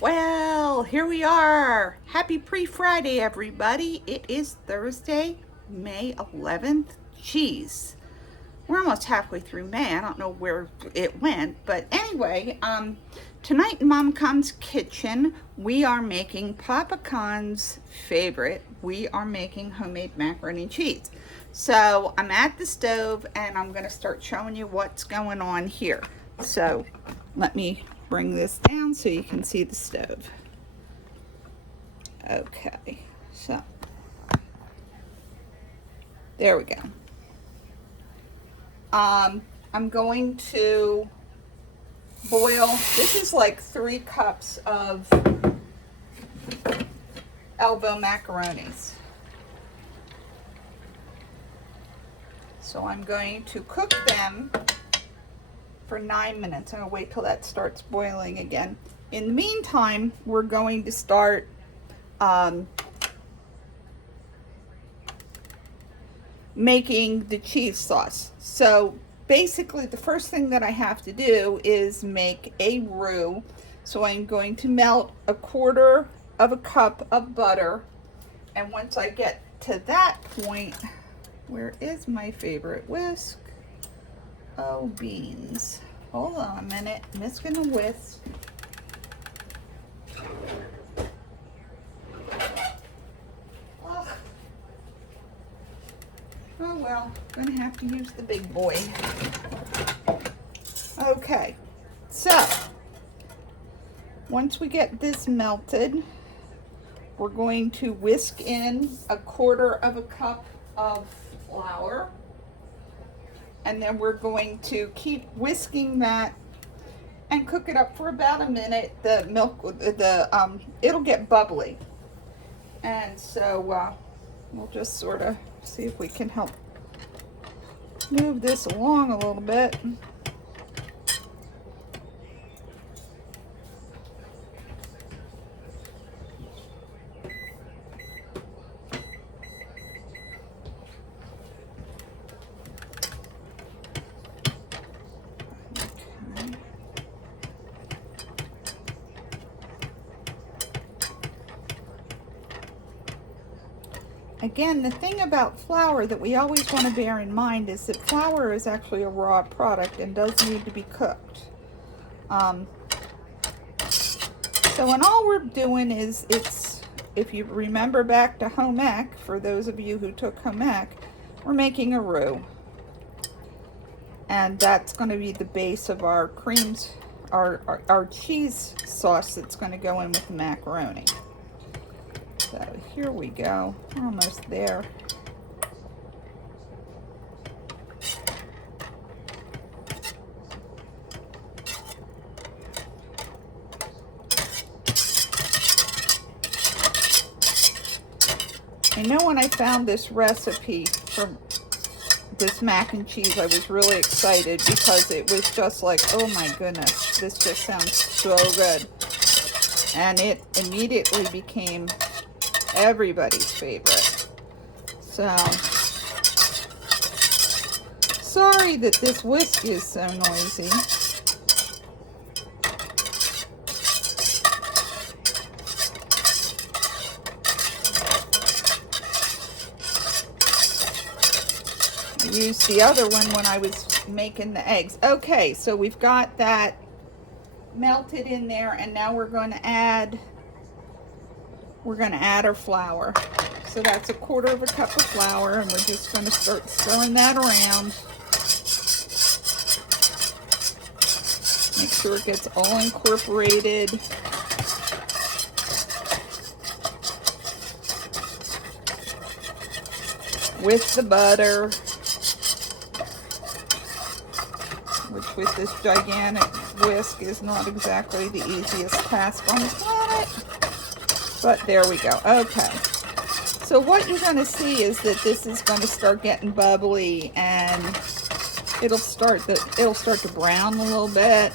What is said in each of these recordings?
Well, here we are. Happy pre-Friday, everybody. It is Thursday, May 11th. Jeez, we're almost halfway through May. I don't know where it went, but anyway, tonight in Mama Kahn's kitchen, we are making Papa Kahn's favorite. We are making homemade macaroni and cheese. So I'm at the stove and I'm going to start showing you what's going on here. So let me bring this down so you can see the stove. Okay, so there we go. I'm going to boil, this is like 3 cups of elbow macaronis. So I'm going to cook them for 9 minutes. I'm gonna wait till that starts boiling again. In the meantime, we're going to start making the cheese sauce. So basically the first thing that I have to do is make a roux. So I'm going to melt 1/4 of a cup of butter, and once I get to that point, where is my favorite whisk? Oh, beans. Hold on a minute. I'm just gonna whisk. Oh well, gonna have to use the big boy. Okay, so once we get this melted, we're going to whisk in 1/4 of a cup of flour, and then we're going to keep whisking that and cook it up for about a minute. The milk, it'll get bubbly, and so we'll just sort of see if we can help move this along a little bit. Again, the thing about flour that we always want to bear in mind is that flour is actually a raw product and does need to be cooked. So and all we're doing is, if you remember back to home ec, for those of you who took home ec, we're making a roux. And that's going to be the base of our creams, our cheese sauce that's going to go in with the macaroni. So here we go, we're almost there. I know when I found this recipe for this mac and cheese, I was really excited because it was just like, oh my goodness, this just sounds so good. And it immediately became everybody's favorite. So sorry that this whisk is so noisy. I used the other one when I was making the eggs. Okay, so we've got that melted in there, and now we're going to add our flour. So that's 1/4 of a cup of flour, and we're just going to start stirring that around. Make sure it gets all incorporated. With the butter, which with this gigantic whisk is not exactly the easiest task on the planet. But there we go. Okay. So what you're going to see is that this is going to start getting bubbly, and it'll start to brown a little bit.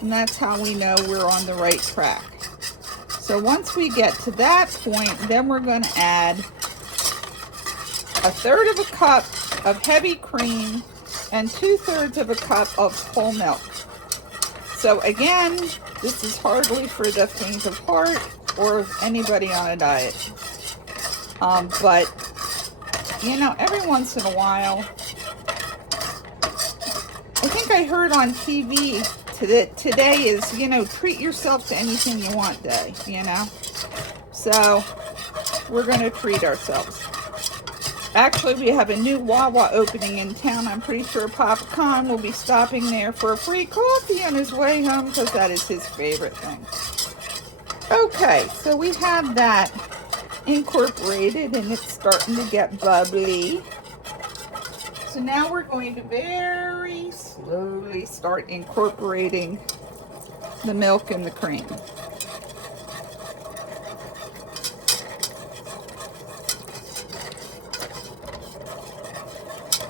And that's how we know we're on the right track. So once we get to that point, then we're going to add 1/3 of a cup of heavy cream and 2/3 of a cup of whole milk. So again, this is hardly for the faint of heart or anybody on a diet. But, you know, every once in a while, I think I heard on TV that today is, you know, treat yourself to anything you want day, you know. So we're going to treat ourselves. Actually, we have a new Wawa opening in town. I'm pretty sure Papa Kahn will be stopping there for a free coffee on his way home because that is his favorite thing. Okay, so we have that incorporated and it's starting to get bubbly. So now we're going to very slowly start incorporating the milk and the cream.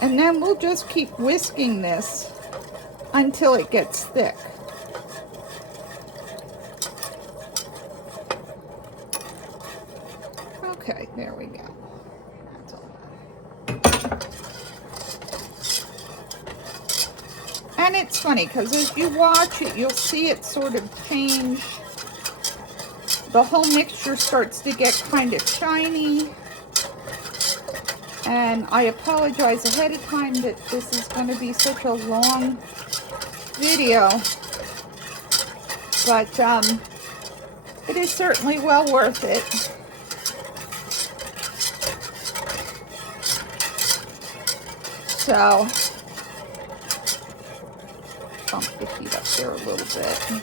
And then we'll just keep whisking this until it gets thick. Okay, there we go. That's all. And it's funny because as you watch it, you'll see it sort of change. The whole mixture starts to get kind of shiny. And I apologize ahead of time that this is going to be such a long video, but it is certainly well worth it. So, bump the heat up there a little bit.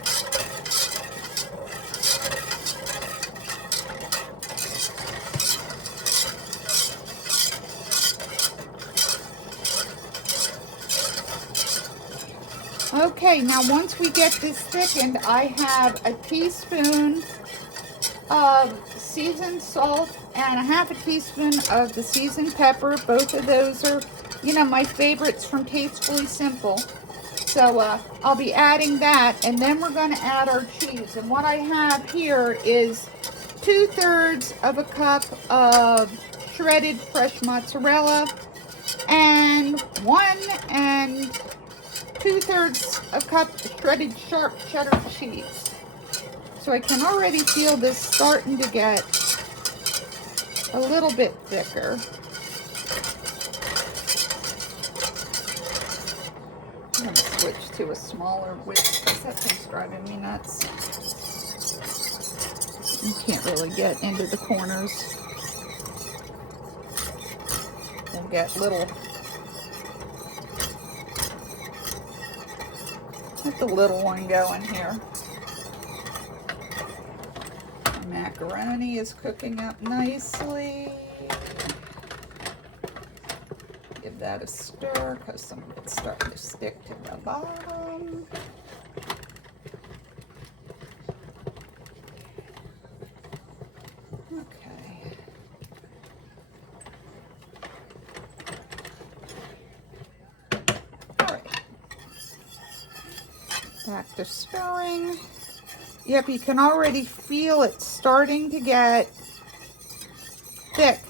Okay, now once we get this thickened, I have a teaspoon of seasoned salt and a half a teaspoon of the seasoned pepper. Both of those are, you know, my favorites from Tastefully Simple. So I'll be adding that, and then we're going to add our cheese. And what I have here is 2/3 of a cup of shredded fresh mozzarella and 1 2/3 a cup of shredded sharp cheddar cheese. So I can already feel this starting to get a little bit thicker. I'm going to switch to a smaller whisk because that thing's driving me nuts. You can't really get into the corners. We'll get little, get the little one going here. The macaroni is cooking up nicely. Give that a stir because some of it's starting to stick to the bottom. Okay. All right. Back to stirring. Yep, you can already feel it starting to get thick.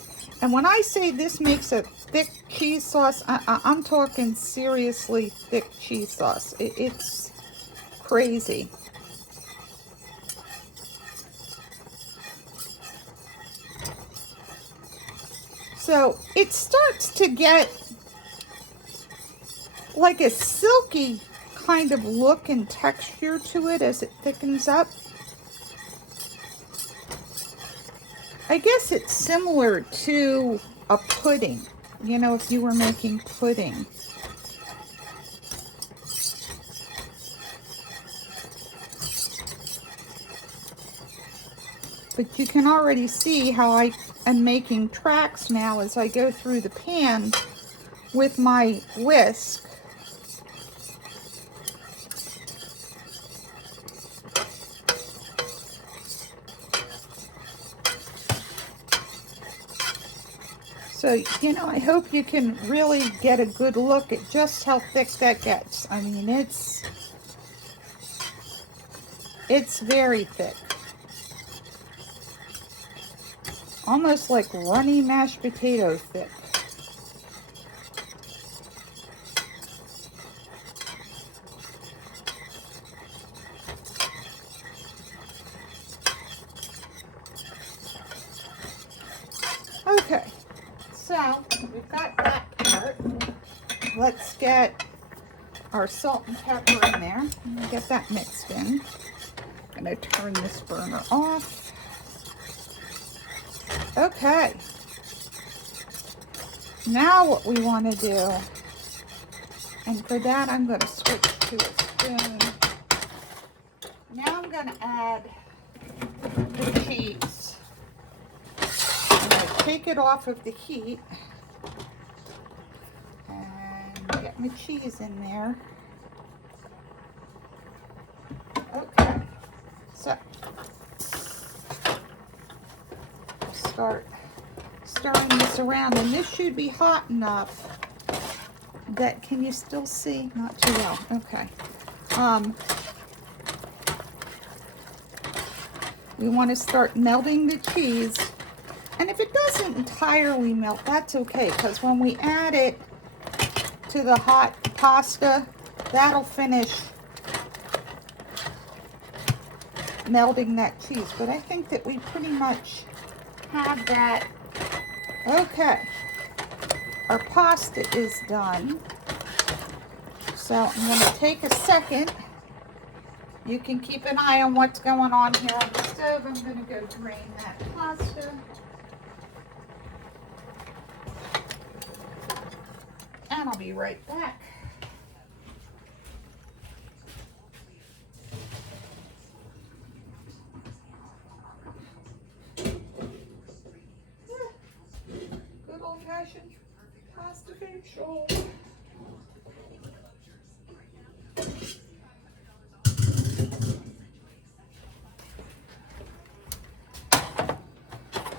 And when I say this makes a thick cheese sauce, I'm talking seriously thick cheese sauce. It's crazy. So it starts to get like a silky kind of look and texture to it as it thickens up. I guess it's similar to a pudding, you know, if you were making pudding. But you can already see how I am making tracks now as I go through the pan with my whisk. So, you know, I hope you can really get a good look at just how thick that gets. I mean, it's very thick. Almost like runny mashed potato thick. So we've got that part. Let's get our salt and pepper in there. Get that mixed in. I'm going to turn this burner off. Okay. Now what we want to do, and for that I'm going to switch to a spoon. Now I'm going to add the cheese. I'm going to take it off of the heat and get my cheese in there. Okay, so start stirring this around, and this should be hot enough that, can you still see? Not too well. Okay. We want to start melting the cheese, and if it doesn't entirely melt, that's okay, because when we add it to the hot pasta, that'll finish melting that cheese. But I think that we pretty much have that. Okay, our pasta is done. So I'm going to take a second. You can keep an eye on what's going on here on the stove. I'm going to go drain that pasta. And I'll be right back. Good old-fashioned pasta facial.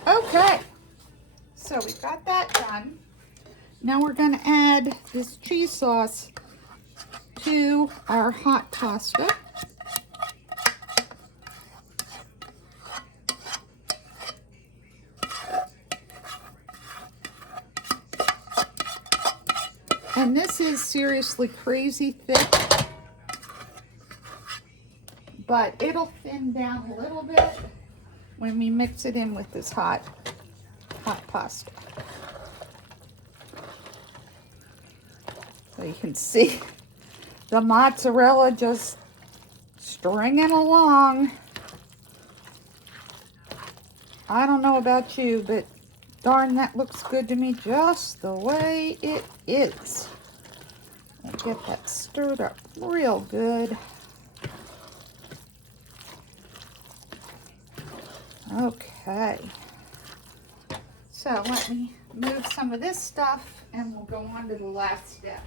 Okay, so we got that done. Now we're going to add this cheese sauce to our hot pasta. And this is seriously crazy thick, but it'll thin down a little bit when we mix it in with this hot pasta. So you can see the mozzarella just stringing along. I don't know about you, but darn, that looks good to me just the way it is. And get that stirred up real good. Okay. So let me move some of this stuff and we'll go on to the last step.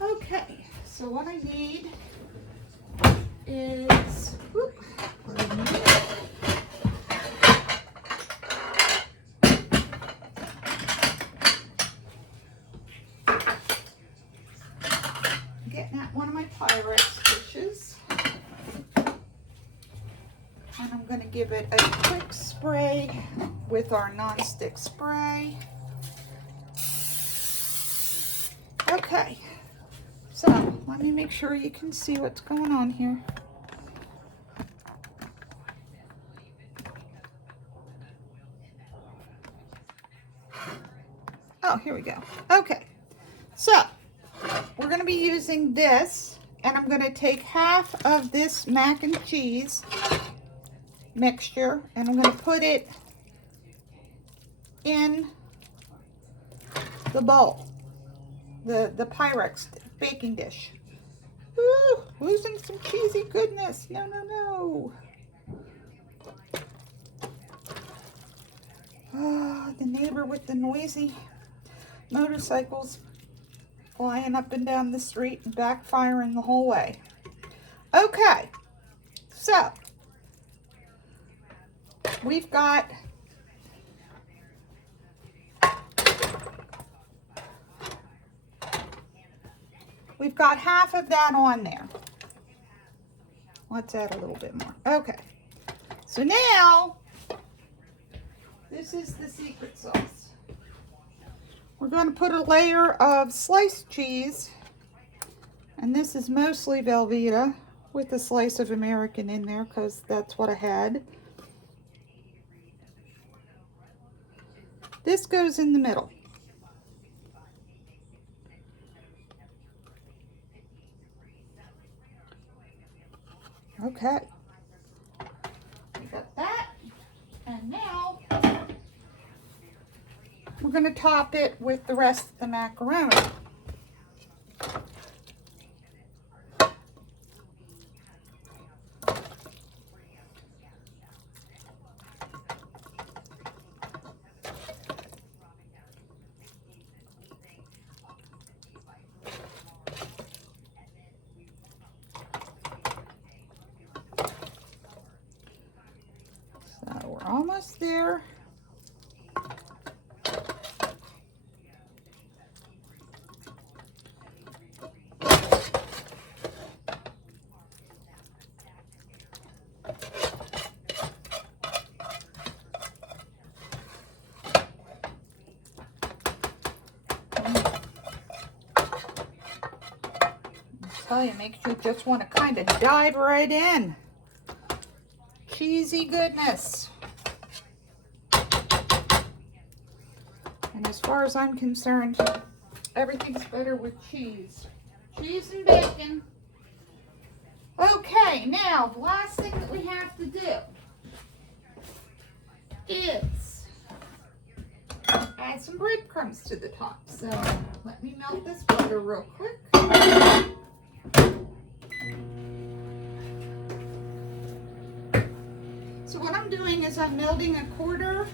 Okay, so what I need is, getting at one of my Pyrex dishes, and I'm going to give it a quick spray with our non-stick spray. Okay, so let me make sure you can see what's going on here. Oh, here we go. Okay, so we're going to be using this, and I'm going to take half of this mac and cheese mixture, and I'm going to put it in the bowl, the Pyrex baking dish. Ooh, losing some cheesy goodness. No, no, no. Oh, the neighbor with the noisy motorcycles flying up and down the street and backfiring the whole way. Okay, so we've got half of that on there. Let's add a little bit more. Okay, so now this is the secret sauce. We're going to put a layer of sliced cheese, and this is mostly Velveeta with a slice of American in there because that's what I had. This goes in the middle. Okay. We got that. And now we're going to top it with the rest of the macaroni. So we're almost there. Tell you, makes you just want to kind of dive right in. Cheesy goodness. And as far as I'm concerned, everything's better with cheese. Cheese and bacon. Okay, now the last thing that we have to do is add some breadcrumbs to the top. So let me melt this butter real quick. So what I'm doing is I'm melting 1/4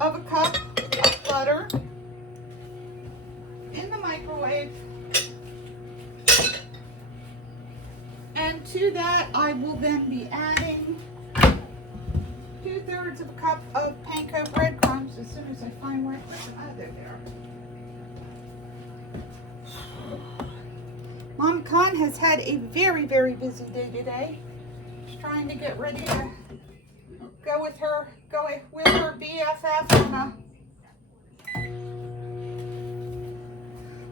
of a cup of butter in the microwave. And to that I will then be adding 2/3 of a cup of panko breadcrumbs as soon as I find where I put them. Oh, they're there. Mama Kahn has had a very, very busy day today. She's trying to get ready to go with her BFF on a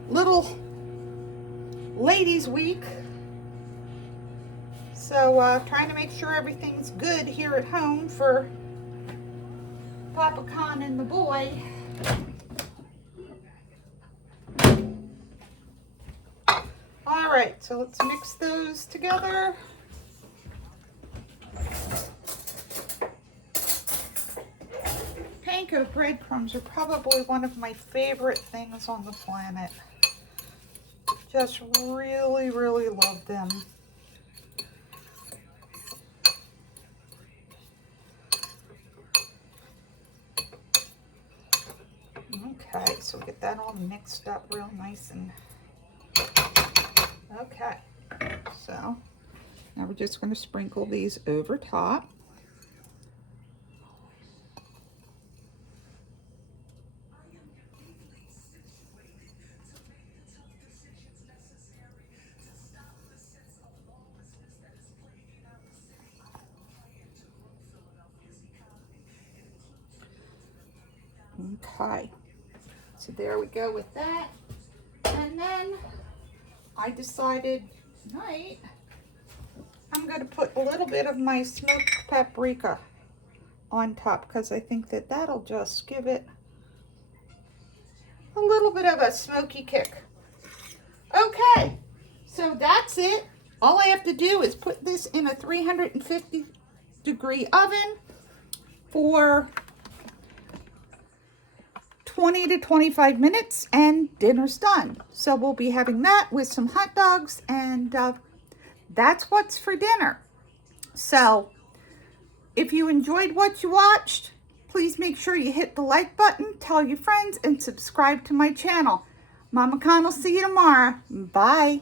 little ladies' week. So trying to make sure everything's good here at home for Papa Kahn and the boy. All right, so let's mix those together. Panko breadcrumbs are probably one of my favorite things on the planet. Just really, really love them. Okay, so we get that all mixed up real nice and okay. So now we're just going to sprinkle these over top. Okay, so there we go with that. And then I decided tonight I'm going to put a little bit of my smoked paprika on top because I think that that'll just give it a little bit of a smoky kick. Okay, so that's it. All I have to do is put this in a 350-degree oven for 20 to 25 minutes and dinner's done. So we'll be having that with some hot dogs, and that's what's for dinner. So if you enjoyed what you watched, please make sure you hit the like button, tell your friends, and subscribe to my channel. Mama Kahn will see you tomorrow. Bye.